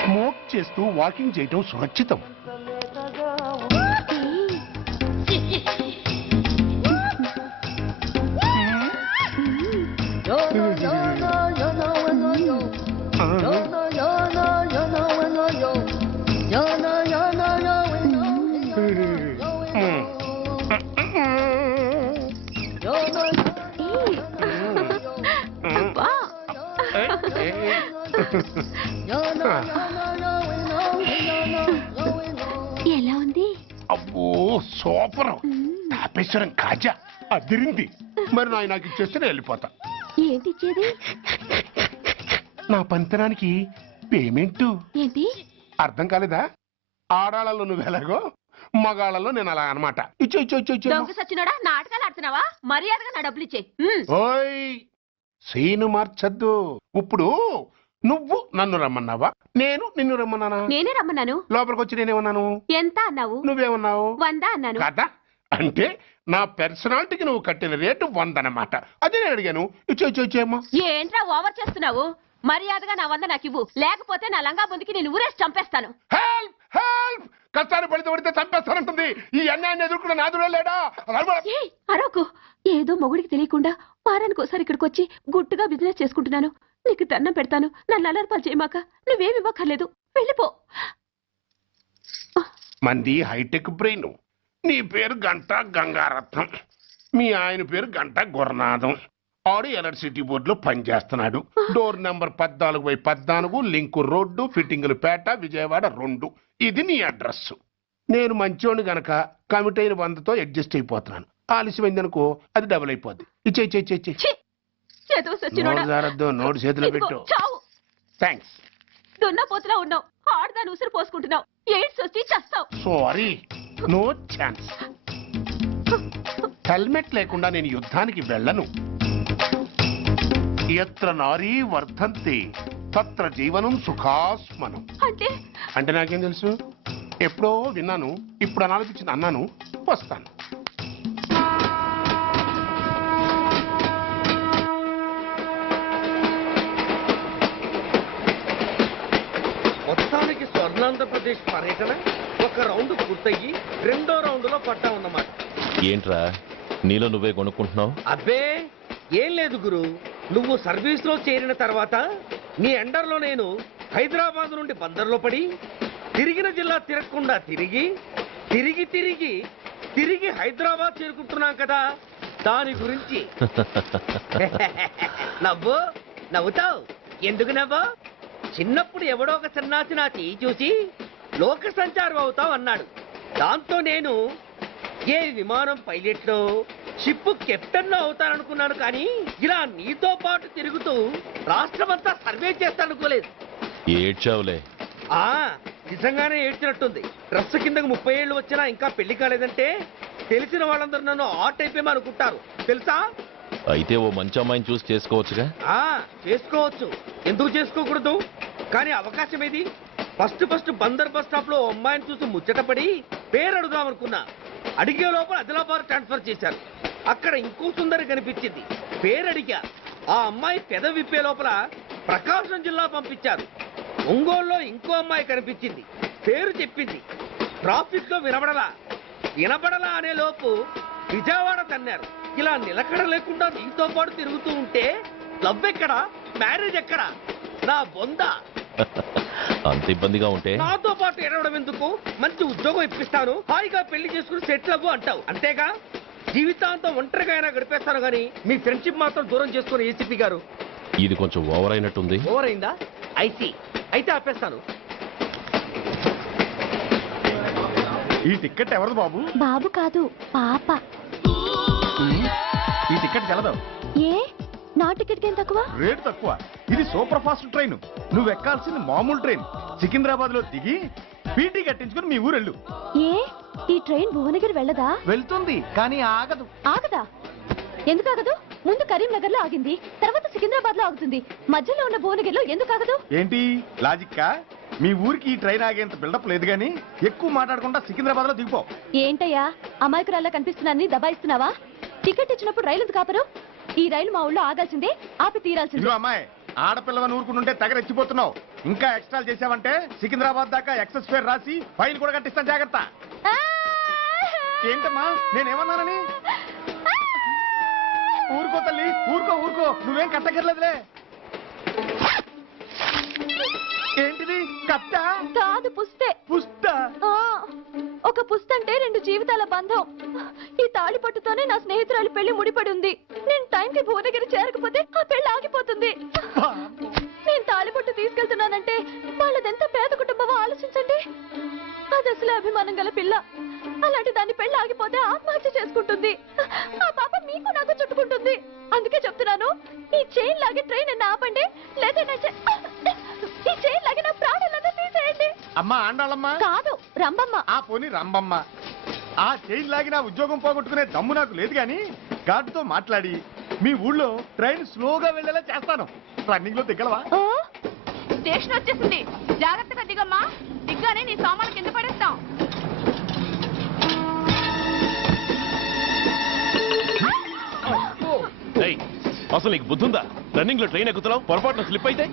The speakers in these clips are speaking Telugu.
స్మోక్ చేస్తూ వాకింగ్ చేయటం సురక్షితం. ఎలా ఉంది? అబ్బో సూపర్. తాపేశ్వరం కాజా అదిరింది. మరి నాకు ఇచ్చేస్తే నేను వెళ్ళిపోతా. ఏంటి ఇచ్చేది? నా పంతనానికి పేమెంట్. ఏంటి అర్థం కాలేదా? ఆడాళ్ళలో నువ్వు ఎలాగో మగాళ్ళలో నేను అలా అనమాట. ఇచ్చో ఇచ్చో ఇచ్చో ఇచ్చో. దొంగ సచ్చినోడా, నాటకాలు ఆడుతున్నావా? మర్యాదగా నా డబ్బులు ఇచ్చే. ఓయ్ సీను మార్చద్దు. ఇప్పుడు నువ్వు నన్ను రమ్మన్నావా, నేను నిన్ను రమ్మన్నానా? నేనే రమ్మన్నాను. లోపలికి వచ్చి నేనేమన్నాను? ఎంత అన్నావు? నువ్వేమన్నావు? 100 అన్నాను. కదా అంటే నా పర్సనాలిటీకి నువ్వు కట్టిన రేటు 100 అన్నమాట. అదే నేను అడిగాను. ఇచ్చో ఇచ్చో ఇచ్చేమ్మా. ఏంట్రా ఓవర్ చేస్తున్నావు? మర్యాదగా నా 100 నాకు ఇవ్వు, లేకపోతే నా లంగా బొందికి నేను ఊరేసి చంపేస్తాను. Help help. కష్టాన్ని పడితే చంపేస్తానంటుంది. ఈ అన్యాయాన్ని ఎదుర్కొన్న నాదుడే లేడా? అరవకు. ఏదో మొగుడికి తెలియకుండా వారానికి ఒకసారి ఇక్కడికి వచ్చి గుట్టుగా బిజినెస్ చేసుకుంటున్నాను. నీకు దండం పెడతాను, నన్ను అలర్పాలు చేయమాక. నువ్వేమి ఇవ్వక్కర్లేదు, వెళ్ళిపో. మంది హైటెక్ బ్రెయిన్. నీ పేరు గంట గంగారత్నం, మీ ఆయన పేరు గంట గురునాథం. ఆడు ఎలక్ట్రిసిటీ బోర్డులో పనిచేస్తున్నాడు. డోర్ నెంబర్ 14/14, లింకు రోడ్డు, ఫిట్టింగులు పేట, విజయవాడ 2. ఇది నీ అడ్రస్. నేను మంచోని గనక కమిట్ అయిన 100తో అడ్జస్ట్ అయిపోతున్నాను. ఆలస్యమైందనుకో అది డబుల్ అయిపోద్ది. ఇచ్చే నోటు చేతిలో పెట్టు. థ్యాంక్స్. దున్నపోతులా ఉన్నావు, ఆడదాని ఉసురు పోసుకుంటున్నావు. ఎయిడ్స్ వచ్చి చస్తావు. Sorry, no chance. హెల్మెట్ లేకుండా నేను యుద్ధానికి వెళ్ళను. ఎత్ర నారీ వర్ధంతి తత్ర జీవనం సుఖాస్మనం. అంటే నాకేం తెలుసు? ఎప్పుడో విన్నాను, ఇప్పుడు అనాలపించింది అన్నాను. వస్తాను. మొత్తానికి స్వర్ణాంధ్రప్రదేశ్ పర్యటన ఒక రౌండ్ పూర్తయ్యి 2వ రౌండ్లో పడ్డా ఉన్నమాట. ఏంట్రా నీలో నువ్వే కొనుక్కుంటున్నావు? అబ్బే ఏం లేదు గురు, నువ్వు సర్వీస్ లో చేరిన తర్వాత నీ అండర్లో నేను హైదరాబాద్ నుండి బందర్లో పడి తిరిగిన జిల్లా తిరగకుండా తిరిగి తిరిగి తిరిగి తిరిగి హైదరాబాద్ చేరుకుంటున్నాం కదా, దాని గురించి. నవ్వు నవ్వుతావు ఎందుకు నవ్వు? చిన్నప్పుడు ఎవడో ఒక సన్నాసి నా చేయి చూసి లోక సంచారం అవుతావు అన్నాడు. దాంతో నేను ఏ విమానం పైలట్లో షిప్ కెప్టెన్ అవుతాననుకున్నాను, కానీ ఇలా నీతో పాటు తిరుగుతూ రాష్ట్రమంతా సర్వే చేస్తానుకోలేదు. ఏడ్చావులే. నిజంగానే ఏడ్చినట్టుంది. డ్రెస్ కిందకు 30 ఏళ్ళు వచ్చినా ఇంకా పెళ్లి కాలేదంటే తెలిసిన వాళ్ళందరూ నన్ను ఆ టైప్ ఏమో అనుకుంటారు తెలుసా. అయితే ఓ మంచి అమ్మాయిని చూసి చేసుకోవచ్చుగా. చేసుకోవచ్చు, ఎందుకు చేసుకోకూడదు? కానీ అవకాశం ఏది? ఫస్ట్ బందర్ బస్ స్టాప్ లో అమ్మాయిని చూసి ముచ్చటపడి పేరు అడుగుదాం అనుకున్నా. అడిగే లోపల ఆదిలాబాద్ ట్రాన్స్ఫర్ చేశారు. అక్కడ ఇంకో సుందరి కనిపించింది, పేరు అడిగా. ఆ అమ్మాయి పెద విప్పే లోపల ప్రకాశం జిల్లా పంపించారు. ఒంగోలులో ఇంకో అమ్మాయి కనిపించింది, పేరు చెప్పింది. ట్రాఫిక్ లో వినబడలా అనే లోపు విజయవాడ తన్నారు. ఇలా నిలకడ లేకుండా నీతో పాటు తిరుగుతూ ఉంటే లవ్ ఎక్కడా, మ్యారేజ్ ఎక్కడా? నా బొంద. అంత ఇబ్బందిగా ఉంటే నాతో పాటు ఎడవడం ఎందుకు? మంచి ఉద్యోగం ఇప్పిస్తాను, హాయిగా పెళ్లి చేసుకుని సెటిల్ అవ్వు అంటావు అంతేగా. జీవితాంతం ఒంటరిగా అయినా గడిపేస్తాను, కానీ మీ ఫ్రెండ్షిప్ మాత్రం దూరం చేసుకుని ఏసీపీ గారు. ఇది కొంచెం ఓవర్ అయినట్టుంది. ఓవర్ అయిందా? అయితే ఆపేస్తాను. ఈ టికెట్ ఎవరిది బాబు? బాబు కాదు, పాప. ఈ టికెట్ గలదు. ఏ నా టికెట్ ఏం తక్కువ? రేటు తక్కువ. ఇది సూపర్ ఫాస్ట్ ట్రైన్. నువ్వు ఎక్కాల్సింది మామూలు ట్రైన్. సికింద్రాబాద్ లో దిగి పీటీ కట్టించుకుని మీ ఊరెళ్ళు. ఏ ఈ ట్రైన్ భువనగిరి వెళ్ళదా? వెళ్తుంది, కానీ ఆగదు. ఆగదా? ఎందుకు ఆగదు? ముందు కరీంనగర్ లో ఆగింది, తర్వాత సికింద్రాబాద్ లో ఆగుతుంది. మధ్యలో ఉన్న భువనగిరిలో ఎందుకు ఆగదు? ఏంటి లాజిక్కా? మీ ఊరికి ఈ ట్రైన్ ఆగేంత బిల్డప్ లేదు, గానీ ఎక్కువ మాట్లాడకుండా సికింద్రాబాద్ లో దిగిపో. ఏంటయ్యా అమాయకురాల్లా కనిపిస్తున్నానని దబాయిస్తున్నావా? టికెట్ ఇచ్చినప్పుడు రైలు ఎందుకు ఆపరు? ఈ రైలు మా ఊళ్ళో ఆగాల్సిందే, ఆపి తీరాల్సిందే. అమ్మాయి, ఆడపిల్లవని ఊరుకుంటుంటే తెగ రెచ్చిపోతున్నావు. ఇంకా ఎక్స్ట్రాలు చేసావంటే సికింద్రాబాద్ దాకా ఎక్సెస్ ఫేర్ రాసి ఫైల్ కూడా కట్టిస్తాను, జాగ్రత్త. ఏంటమ్మా నేనేమన్నానని? ఊరుకో తల్లి, ఊరుకో, నువ్వేం కట్టగర్లేదులే. ఏంటిది? కట్ట కాదు, పుస్తే. పుష్ట? ఒక పుస్తంటే 2 జీవితాల బంధం. ఈ తాళి పట్టుతోనే నా స్నేహితురాలి పెళ్లి ముడిపడి ఉంది. నేను టైంకి భువనగిరి చేరకపోతే ఆ పెళ్లి ఆగిపోతుంది. నేను తాళి పట్టు తీసుకెళ్తున్నానంటే వాళ్ళదెంత పేద కుటుంబమో ఆలోచించండి. అది అసలు అభిమానం గల పిల్ల. అలాంటి దాని పెళ్లి ఆగిపోతే ఆత్మహత్య చేసుకుంటుంది. ఆ పాప మీకు నాకు చుట్టుకుంటుంది. అందుకే చెప్తున్నాను, ఈ చైన్ లాగి ట్రైన్ ఆపండి, లేదా ఈ చైన్ లాగి నా ప్రాణాలను తీసేయండి. అమ్మా ఆండాళ్ళమ్మా కాదు, రంబమ్మ. ఆ పోని రంబమ్మ. ఆ చైన్ లాగి నా ఉద్యోగం పోగొట్టుకునే దమ్ము నాకు లేదు గాని గార్డుతో మాట్లాడి మీ ఊళ్ళో ట్రైన్ స్లోగా వెళ్ళేలా చేస్తాను. రన్నింగ్ లో దిగలవా? స్టేషన్ వచ్చేసింది, జాగ్రత్తగా దిగమ్మా. దిగ్గానే నీ సామాన్లు కింద పడేస్తాం. ఏయ్, అసలు నీకు బుద్ధుందా? రన్నింగ్ లో ట్రైన్ ఎక్కుతున్నావు, పొరపాటున స్లిప్ అయితే?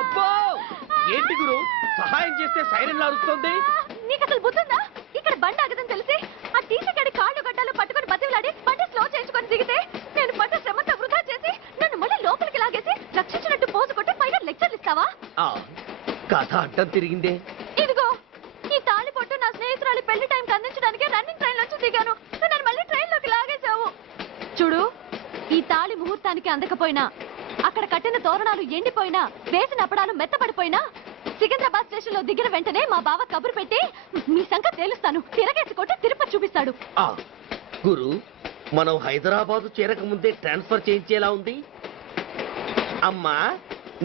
అబ్బో ఏంటి గురు, సహాయం చేస్తే సైరన్ అరుస్తుంది. నీకు అసలు బుద్ధుందా? ఇక్కడ బండి ఆగదని తెలిసి ఆ టీసీ గడి కాళ్ళు గడ్డాలు పట్టుకొని బతిలాడి బండి స్లో చేయించుకొని దిగితే నేను పడ్డ శ్రమంతా వృధా చేసి నన్ను మళ్ళీ లోపలికి లాగేసి రక్షించినట్టు పోసు కొట్టి పైన లెక్చర్లు ఇస్తావా? కథ అడ్డం తిరిగిందే. ఇదిగో ఈ తాళి పొట్టు నా స్నేహితురాలి పెళ్లి టైంకి అందించడానికి రన్నింగ్ ట్రైన్ నుంచి దిగాను. నువ్వు నన్ను మళ్ళీ ట్రైన్ లోకి లాగేశావు. చూడు, ఈ తాళి ముహూర్తానికి అందకపోయినా, అక్కడ కట్టిన తోరణాలు ఎండిపోయినా, వేసిన అప్పడాలు మెత్తపడిపోయినా, సికింద్రాబాద్ స్టేషన్ లో దిగిన వెంటనే మా బావ కబురు పెట్టి మీ సంగతి తేలుస్తాను, తిరగేసి కొట్టి తిరుపతి చూపిస్తాడు. గురు, మనం హైదరాబాద్ చేరక ముందే ట్రాన్స్ఫర్ చేయించేలా ఉంది. అమ్మా,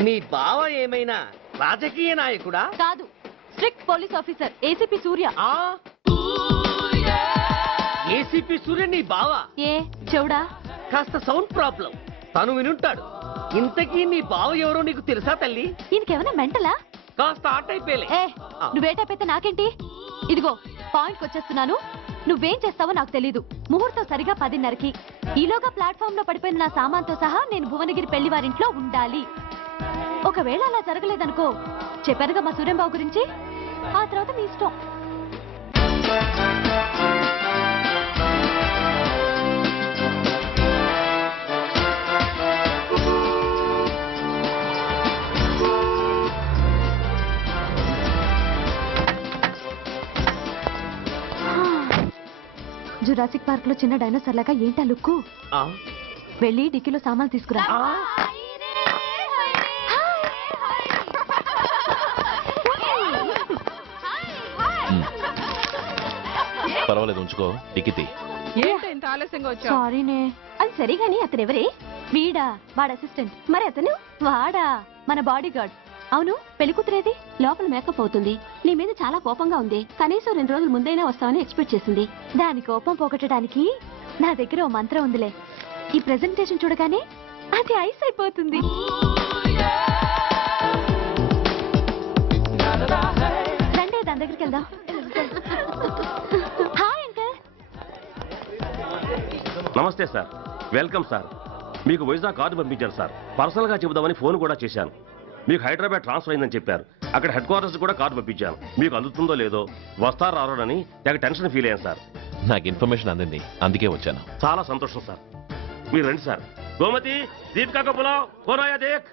నీ బావ ఏమైనా రాజకీయ నాయకుడా? కాదు, స్ట్రిక్ట్ పోలీస్ ఆఫీసర్, ఏసీపీ సూర్య. ఏసీపీ సూర్య నీ బావ? ఏ చెవుడా? కాస్త సౌండ్ ప్రాబ్లం, తను వినుంటాడు. ఇంతకీ నీ బావ ఎవరో నీకు తెలుసా తల్లి? ఈయనకేమైనా మెంటలా? కాస్త ఆట అయిపోయలే. ఏ నువ్వేటైతే నాకేంటి? ఇదిగో పాయింట్కి వచ్చేస్తున్నాను. నువ్వేం చేస్తావో నాకు తెలీదు. ముహూర్తం సరిగా 10:30కి. ఈలోగా ప్లాట్ఫామ్ లో పడిపోయిన నా సామాన్తో సహా నేను భువనగిరి పెళ్లి వారింట్లో ఉండాలి. ఒకవేళ అలా జరగలేదనుకో, చెప్పారుగా మా సూర్యంబాబు గురించి, ఆ తర్వాత మీ ఇష్టం. జురాసిక్ పార్క్ లో చిన్న డైనోసార్ లాగా ఏంటా లుక్కు? వెళ్ళి డిక్కీలో సామాన్లు తీసుకురా. పర్వాలేదు, ఉంచుకో. టిక్కితి. సారీనే. అది సరిగాని అతనెవరే? వీడా, వాడ అసిస్టెంట్. మరి అతను? వాడా, మన బాడీ గార్డ్. అవును, పెళ్లి కూతురేది? లోపల మేకప్ అవుతుంది. నీ మీద చాలా కోపంగా ఉంది. కనీసం 2 రోజుల ముందైనా వస్తావని ఎక్స్పెక్ట్ చేసింది. దాని కోపం పోగొట్టడానికి నా దగ్గర ఓ మంత్రం ఉందిలే. ఈ ప్రెజెంటేషన్ చూడగానే అది ఐస్ అయిపోతుంది. రండి, దాని దగ్గరికి వెళ్దాం. Hi uncle. నమస్తే సార్, వెల్కమ్ సార్. మీకు వైజాగ్ కార్డు పంపించారు సార్. పర్సనల్ గా చెబుదామని ఫోన్ కూడా చేశాను. మీకు హైదరాబాద్ ట్రాన్స్ఫర్ అయిందని చెప్పారు. అక్కడ హెడ్ క్వార్టర్స్ కూడా కార్డు పంపించాను. మీకు అందుతుందో లేదో, వస్తారో రారోడని నాకు టెన్షన్ ఫీల్ అయ్యాను సార్. నాకు ఇన్ఫర్మేషన్ అందింది, అందుకే వచ్చాను. చాలా సంతోషం సార్. మీరు రండి సార్. గోమతి, దీపికా కపులావ్, కోనాయా దేక్.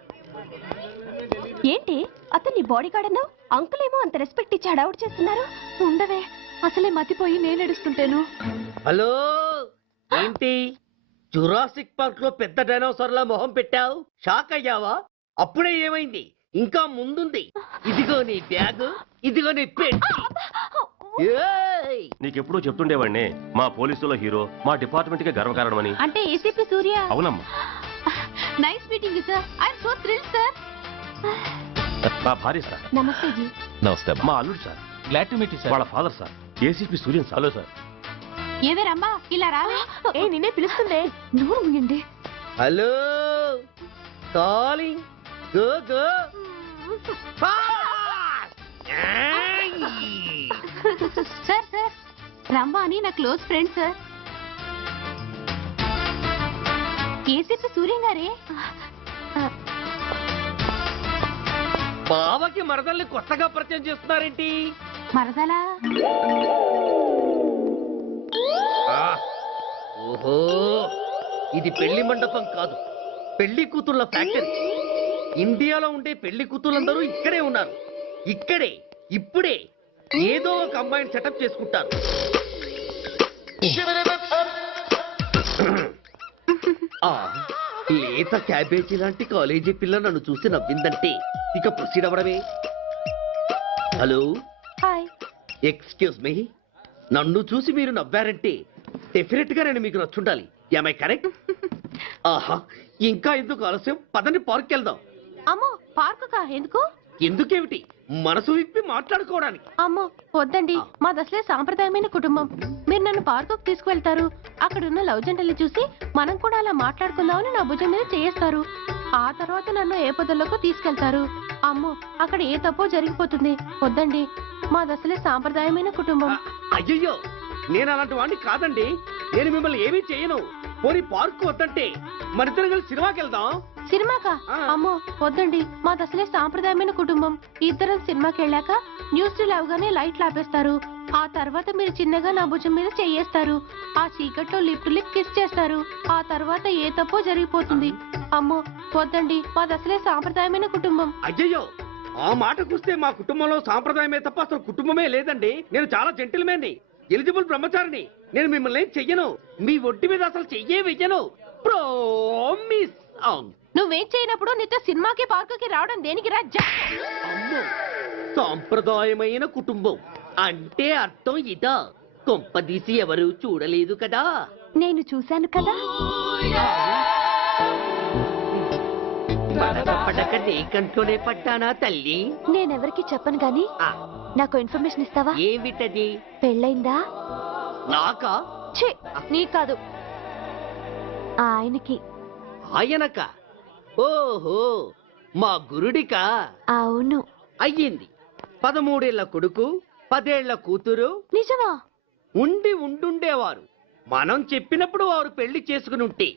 ఏంటి అతన్ని బాడీ గార్డ్ అన్నావు? అంకుల్ ఏమో అంత రెస్పెక్ట్ ఇచ్చి హడావుడు చేస్తున్నారు. ఉండవే, అసలే మతిపోయి నేను ఎడుస్తుంటాను. హలో, ఏంటి జురాసిక్ పార్క్ లో పెద్ద డైనోసార్ లా మొహం పెట్టావు? షాక్ అయ్యావా? అప్పుడే ఏమైంది? ఇంకా ముందుంది. ఇదిగో నీ బ్యాగ్, ఇదిగో నీ పెట్టి. నీకెప్పుడూ చెప్తుండేవాడిని, మా పోలీసులో హీరో, మా డిపార్ట్మెంట్ కి గర్వకారణమని. అంటే ఏసీపీ సూర్య. అవునమ్మా. Nice meeting sir. I'm so thrilled sir. మా భార్య సార్. నమస్తే జీ. నమస్తే. మా అల్లుడు sir. Glad to meet you sir. వాళ్ళ father sir, ACP Suryan sir. Hello sir. ఏవేరమ్మా ఇలా రాలే? ఏ నిన్నే పిలుస్తుందే. నోరు ముయండి. Hello, calling. Go go. Sir sir, Rambha అని నా close friend sir. ACP Suryam గారే. బావకి మరదల్ని కొత్తగా పరిచయం చేస్తున్నారేంటి? మరదలా? ఓహో, ఇది పెళ్లి మండపం కాదు, పెళ్లి కూతుళ్ళ ఫ్యాక్టరీ. ఇండియాలో ఉండే పెళ్లి కూతుళ్ళందరూ ఇక్కడే ఉన్నారు. ఇక్కడే ఇప్పుడే ఏదో ఒక అమ్మాయిని సెటప్ చేసుకుంటారు. ఆ, లేత క్యాబేజీ లాంటి కాలేజీ పిల్ల నన్ను చూసి నవ్విందంటే ఇక ప్రొసీడ్ అవ్వడమే. Hello, hi. ఎక్స్క్యూజ్ మీ, నన్ను చూసి మీరు నవ్వారంటే డెఫినెట్ గా నేను మీకు నచ్చుండాలి. I correct? ఆహా, ఇంకా ఎందుకు ఆలస్యం? పదని పార్క్ వెళ్దాం. అమ్మో, పార్కుకా? ఎందుకు? ఎందుకేమిటి, మనసు విప్పి మాట్లాడుకోవడానికి. అమ్మో వద్దండి, మాది అసలే సాంప్రదాయమైన కుటుంబం. మీరు నన్ను పార్కుకు తీసుకువెళ్తారు, అక్కడున్న లవ్ జంటల్ని చూసి మనం కూడా అలా మాట్లాడుకుందామని నా భుజం మీద చేస్తారు. ఆ తర్వాత నన్ను ఏ పొదల్లోకి తీసుకెళ్తారు. అమ్మో, అక్కడ ఏ తప్పో జరిగిపోతుంది. వద్దండి, మాది అసలే సాంప్రదాయమైన కుటుంబం. అయ్యయ్యో, నేను అలాంటి వాడిని కాదండి. నేను మిమ్మల్ని ఏమీ చేయను. పోనీ పార్క్ వద్దంటే మనిద్దరం కలిసి సినిమాకి వెళ్దాం. సినిమాకా? అమ్మో వద్దండి, మాది అసలే సాంప్రదాయమైన కుటుంబం. ఇద్దరం సినిమాకి వెళ్ళాక న్యూస్ అవగానే లైట్లు ఆపేస్తారు. ఆ తర్వాత మీరు చిన్నగా నా భుజం మీద చెయ్యేస్తారు. ఆ చీకట్లో లిప్ టు లిప్ కిస్ చేస్తారు. ఆ తర్వాత ఏ తప్పో జరిగిపోతుంది. అమ్మో వద్దండి, మాది అసలే సాంప్రదాయమైన కుటుంబం. అయ్యయ్యో, ఆ మాటకొస్తే మా కుటుంబంలో సాంప్రదాయమే తప్ప అసలు కుటుంబమే లేదండి. నేను చాలా జెంటిల్మెన్ని, ఎలిజిబుల్ బ్రహ్మచారిని. నేను మిమ్మల్ని ఏం చెయ్యను. మీ ఒంటి మీద అసలు చెయ్యే వెయ్యను. ప్రామిస్. నువ్వేం చేయనప్పుడు నీతో సినిమాకి పార్కుకి రావడం దేనికి రా? అమ్మో, సాంప్రదాయమైన కుటుంబం అంటే అర్థం ఇదా? కొంపదీసి ఎవరు చూడలేదు కదా? నేను చూశాను కదా. పడక నీ కంట్లోనే పడ్డానా తల్లి? నేనెవరికి చెప్పను గాని నాకు ఇన్ఫర్మేషన్ ఇస్తావా? ఏమిటది? పెళ్ళైందా? నాకా? ఛీ, నీ కాదు, ఆయనకి. ఆయనక? ఓహో, మా గురుడికా? అవును. అయ్యింది. 13 ఏళ్ల కొడుకు, 10 ఏళ్ల కూతురు నిజమా? ఉండుండేవారు. మనం చెప్పినప్పుడు వారు పెళ్లి చేసుకుని ఉంటే.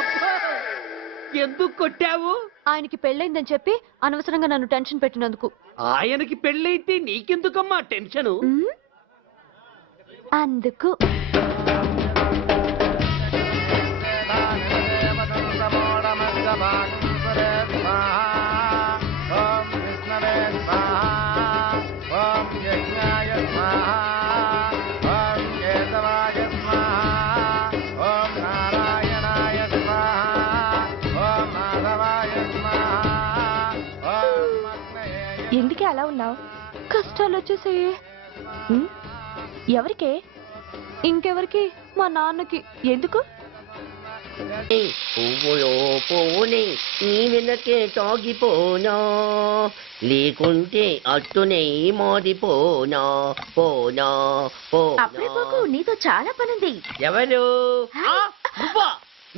అబ్బా! ఎందుకు కొట్టావు? ఆయనకి పెళ్ళైందని చెప్పి అనవసరంగా నన్ను టెన్షన్ పెట్టినందుకు. ఆయనకి పెళ్ళైతే నీకెందుకమ్మా టెన్షను? ఉమ్, అందుకు. ఎందుకే అలా ఉన్నావు? కష్టాలు వచ్చేసాయి. ఎవరికే? ఇంకెవరికి? మా నాన్నకి. ఎందుకు? పువ్వులో పువ్వుని నీ వెనకే తాగిపోనా, లేకుంటే అట్టునే మారిపోనా. పోనా అప్పుడే పోకు, నీతో చాలా పనుంది. ఎవరు? నువ్వా?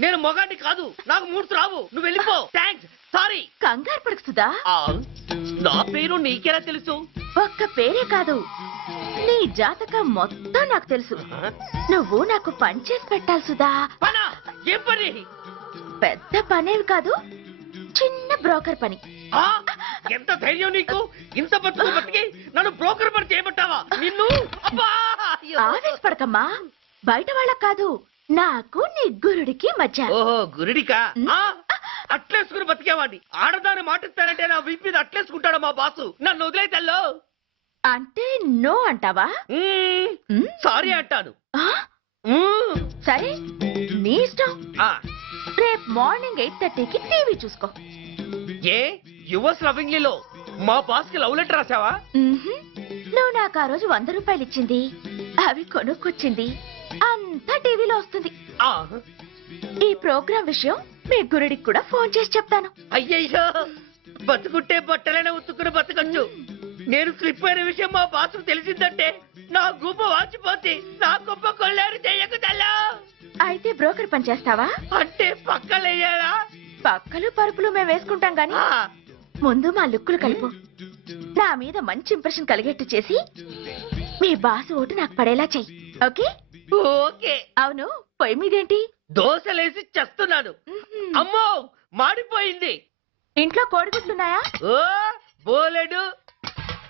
నేను మొగాన్ని కాదు, నాకు మూడ్స్ రావు. నువ్వు వెళ్ళిపో. Thanks, sorry. కంగారు పడుకుతుందా? నా పేరు నీకెలా తెలుసు? ఒక్క పేరే కాదు, నీ జాతకం మొత్తం నాకు తెలుసు. నువ్వు నాకు పని చేసి పెట్టాలి సుధా. పనా? ఏం పని? పెద్ద పనేవి కాదు, చిన్న బ్రోకర్ పని. ఎంత ధైర్యం నీకు? ఇంత బతికి నన్ను బ్రోకర్ పని చేయబట్టావా? నిన్ను ఆవేశపడకమ్మా, బయట వాళ్ళకు కాదు, నాకు నీ గురుడికి మధ్య. ఓహో, గురుడికా? అట్లేసుకుని బతికేవాడిని. ఆడదాన్ని మాటిస్తానంటే నా వీపు మీద అట్లేసుకుంటాడు మా బాసు. నన్ను వదిలేతల్లో. అంటే నో అంటావా? సారీ అంటాను. సరే, నీ ఇష్టం. రేపు మార్నింగ్ 8:30కి టీవీ చూసుకో. ఏ యువర్స్ లవింగ్లీలో మా బాస్ కి లవ్ లెటర్ రాసావా? నువ్వు నాకు ఆ రోజు 100 రూపాయలు ఇచ్చింది, అవి కొనుక్కొచ్చింది అంతా టీవీలో వస్తుంది. ఈ ప్రోగ్రాం విషయం మీ గురుడికి కూడా ఫోన్ చేసి చెప్తాను. అయ్యయ్యో, బతుకుంటే బట్టలైనా ఉత్తుకుని బతకచ్చు. నేను స్లిప్ అయిన విషయం మా బాసు తెలిసిందంటే నా గుబ్బ వాచిపోతే నా గొప్ప కొల్లారు చెయ్యకు తల్లా. అయితే బ్రోకర్ పని చేస్తావా? అంటే పక్కలేయాలా? పక్కలు పరుపులు మేము వేసుకుంటాం గాని ముందు మా లుక్కులు కలుపు. నా మీద మంచి ఇంప్రెషన్ కలిగేట్టు చేసి మీ బాసు ఓటు నాకు పడేలా చెయ్యి. ఓకే? ఓకే. అవును, పొయ్యి మీదేంటి? దోశలేసి చేస్తున్నాను. అమ్మో మాడిపోయింది. ఇంట్లో కోడిగుడ్లున్నాయా? ఓ బోలెడు.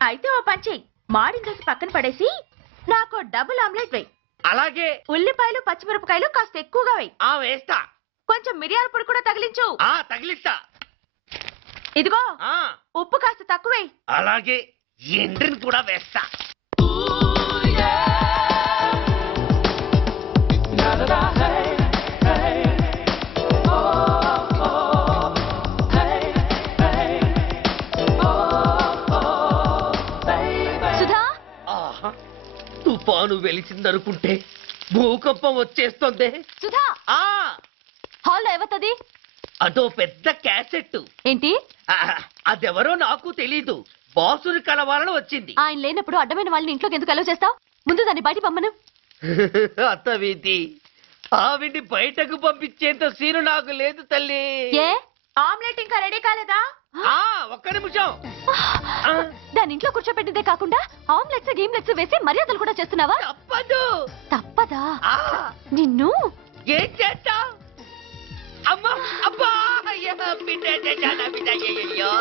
అయితే ఓ పని చెయ్యి, మాడిన దోశ పక్కన పడేసి నాకు డబుల్ ఆమ్లెట్ వేయి. అలాగే. ఉల్లిపాయలు పచ్చిమిరపకాయలు కాస్త ఎక్కువగా వేయి. ఆ వేస్తా. కొంచెం మిరియాల పొడి కూడా తగిలించు. ఆ తగిలిస్తా. ఇదిగో ఆ ఉప్పు కాస్త తక్కువే. అలాగే. ఎండ్రిని కూడా వేస్తా. సుధా, ఆహా, తుఫాను వెలిసిందనుకుంటే భూకంపం వచ్చేస్తుంది. సుధా, ఆ హాల్లో ఎవతది? అదో పెద్ద క్యాసెట్. ఏంటి? అదెవరో నాకు తెలీదు. బాసుని కలవాలని వచ్చింది. ఆయన లేనప్పుడు అడ్డమైన వాళ్ళని ఇంట్లోకి ఎందుకు అలవ్ చేస్తావు? ముందు దాన్ని బయట పంపను. అత్తవీతి, ఆవిడ్ని బయటకు పంపించేంత సీను నాకు లేదు తల్లి. ఏ ఆమ్లెట్ ఇంకా రెడీ కాలేదా? ఆ ఒక్క నిమిషం. ఆ, దాని ఇంట్లో కూర్చోబెట్టిందే కాకుండా ఆమ్లెట్స్ గీమ్లెట్స్ వేసి మర్యాదలు కూడా చేస్తున్నావా? తప్పదు. తప్పదా? ఆ నిన్ను ఏం చేస్తా? అమ్మా అబ్బా అయ్యా, బిడ్డ చేశానా, బిడ్డ, అయ్యయ్యో.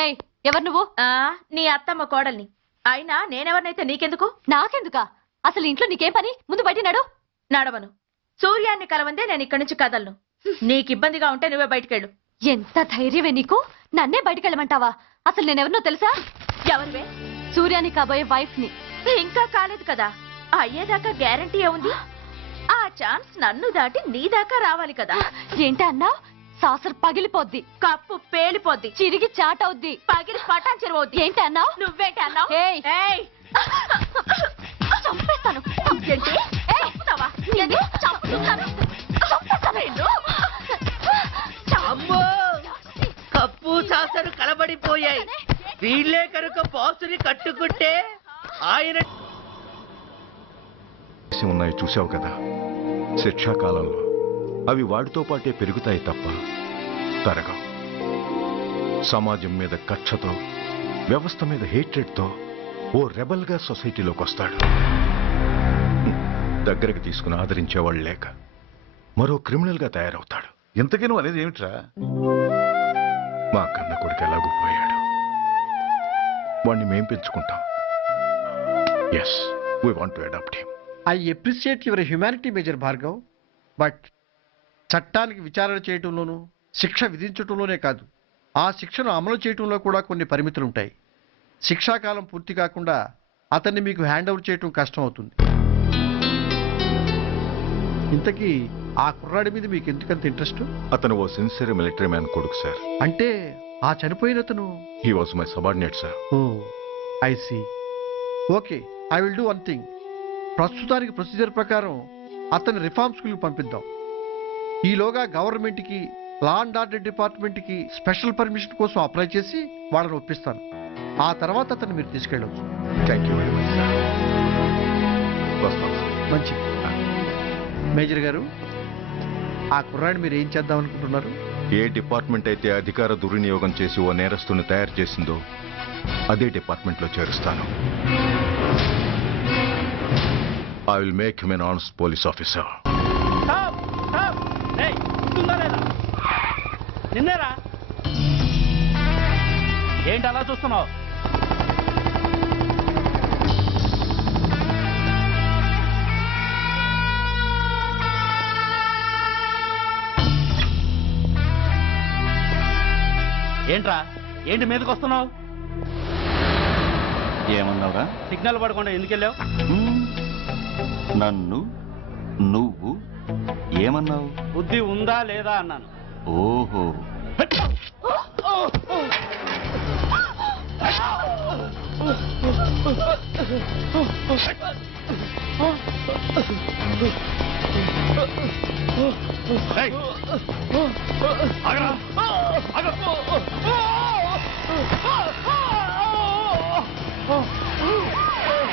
ఏయ్, ఎవరు నువ్వు? నీ అత్తమ్మ కోడల్ని. అయినా నేనెవరినైతే నీకెందుకు? నాకెందుకా? అసలు ఇంట్లో నీకేం పని? ముందు బయట నడు. నడవను. సూర్యాన్ని కలవందే నేను ఇక్కడి నుంచి కదలను. నీకు ఇబ్బందిగా ఉంటే నువ్వే బయటకెళ్ళు. ఎంత ధైర్యమే నీకు? నన్నే బయటకెళ్ళమంటావా? అసలు నేనెవరినో తెలుసా? ఎవరివే? సూర్యాన్ని కాబోయే వైఫ్ ని. ఇంకా కాలేదు కదా, అయ్యేదాకా గ్యారంటీ ఏముంది? ఆ ఛాన్స్ నన్ను దాటి నీ దాకా రావాలి కదా. ఏంటి అన్నా? సాసర్ పగిలిపోద్ది, కప్పు పేలిపోద్ది, చిరిగి చాటవుద్ది, పగిలి పటాన్ చెరువవుద్ది. ఏంటి అన్నా? నువ్వేంటి అన్నా? చంపేస్తాను. ఏంటి? చంపుతావా? చంపుతాను. అమ్మో, కప్పు చాసరు కలబడిపోయాయి. వీళ్ళే కనుక బాసుని కట్టుకుంటే ఆయన ఉన్నాయి చూసావు కదా, శిక్షాకాలంలో అవి వాటితో పాటే పెరుగుతాయి తప్ప తరగవు. సమాజం మీద కక్షతో, వ్యవస్థ మీద హేట్రెడ్తో ఓ రెబల్గా సొసైటీలోకి వస్తాడు. దగ్గరకు తీసుకుని ఆదరించేవాళ్ళు లేక మరో క్రిమినల్గా తయారవుతాడు. ఇంతకీ నువ్వు అనేది ఏమిట్రా? మా కన్న కొడుకు ఎలాగూ పోయాడు, వాణ్ణి మేం పెంచుకుంటాం. Yes, we want to adopt him. I appreciate your humanity major Bhargav, but చట్టానికి విచారణ చేయటంలోనూ శిక్ష విధించటంలోనే కాదు, ఆ శిక్షను అమలు చేయటంలో కూడా కొన్ని పరిమితులు ఉంటాయి. శిక్షాకాలం పూర్తి కాకుండా అతన్ని మీకు హ్యాండ్ ఓవర్ చేయటం కష్టం అవుతుంది. ఇంతకీ ఆ కుర్రాడి మీద మీకు ఎందుకంత ఇంట్రెస్ట్? అతను ఓ సిన్సియర్ మిలిటరీ మ్యాన్ కొడుకు సార్. అంటే ఆ చనిపోయిన అతను? He was my subordinate sir. Oh I see. Okay, I will do one thing. ప్రస్తుతానికి ప్రొసీజర్ ప్రకారం అతన్ని రిఫార్మ్ స్కూల్కి పంపిద్దాం. ఈలోగా గవర్నమెంట్కి, లా అండ్ ఆర్డర్ డిపార్ట్మెంట్కి స్పెషల్ పర్మిషన్ కోసం అప్లై చేసి వాళ్ళని ఒప్పిస్తాను. ఆ తర్వాత అతన్ని మీరు తీసుకెళ్ళవచ్చు. Thank you very much sir. వస్తాం సార్. మంచిది. మేజర్ గారు, ఆ కుర్రాడిని మీరు ఏం చేద్దాం అనుకుంటున్నారు? ఏ డిపార్ట్మెంట్ అయితే అధికార దుర్వినియోగం చేసి ఓ నేరస్తుని తయారు చేసిందో అదే డిపార్ట్మెంట్లో చేరుస్తాను. I will make him an honest police officer. నిన్నేరా? ఏంటి అలా చూస్తున్నావు? ఏంట్రా, ఏంటి మీదకి వస్తున్నావు? ఏమన్నావురా? సిగ్నల్ పడకుండా ఎందుకు వెళ్ళావు? నన్ను నువ్వు ఏమన్నావు? బుద్ధి ఉందా లేదా అన్నాను. ఓహో, ఏయ్! ఆగరా! ఆగ!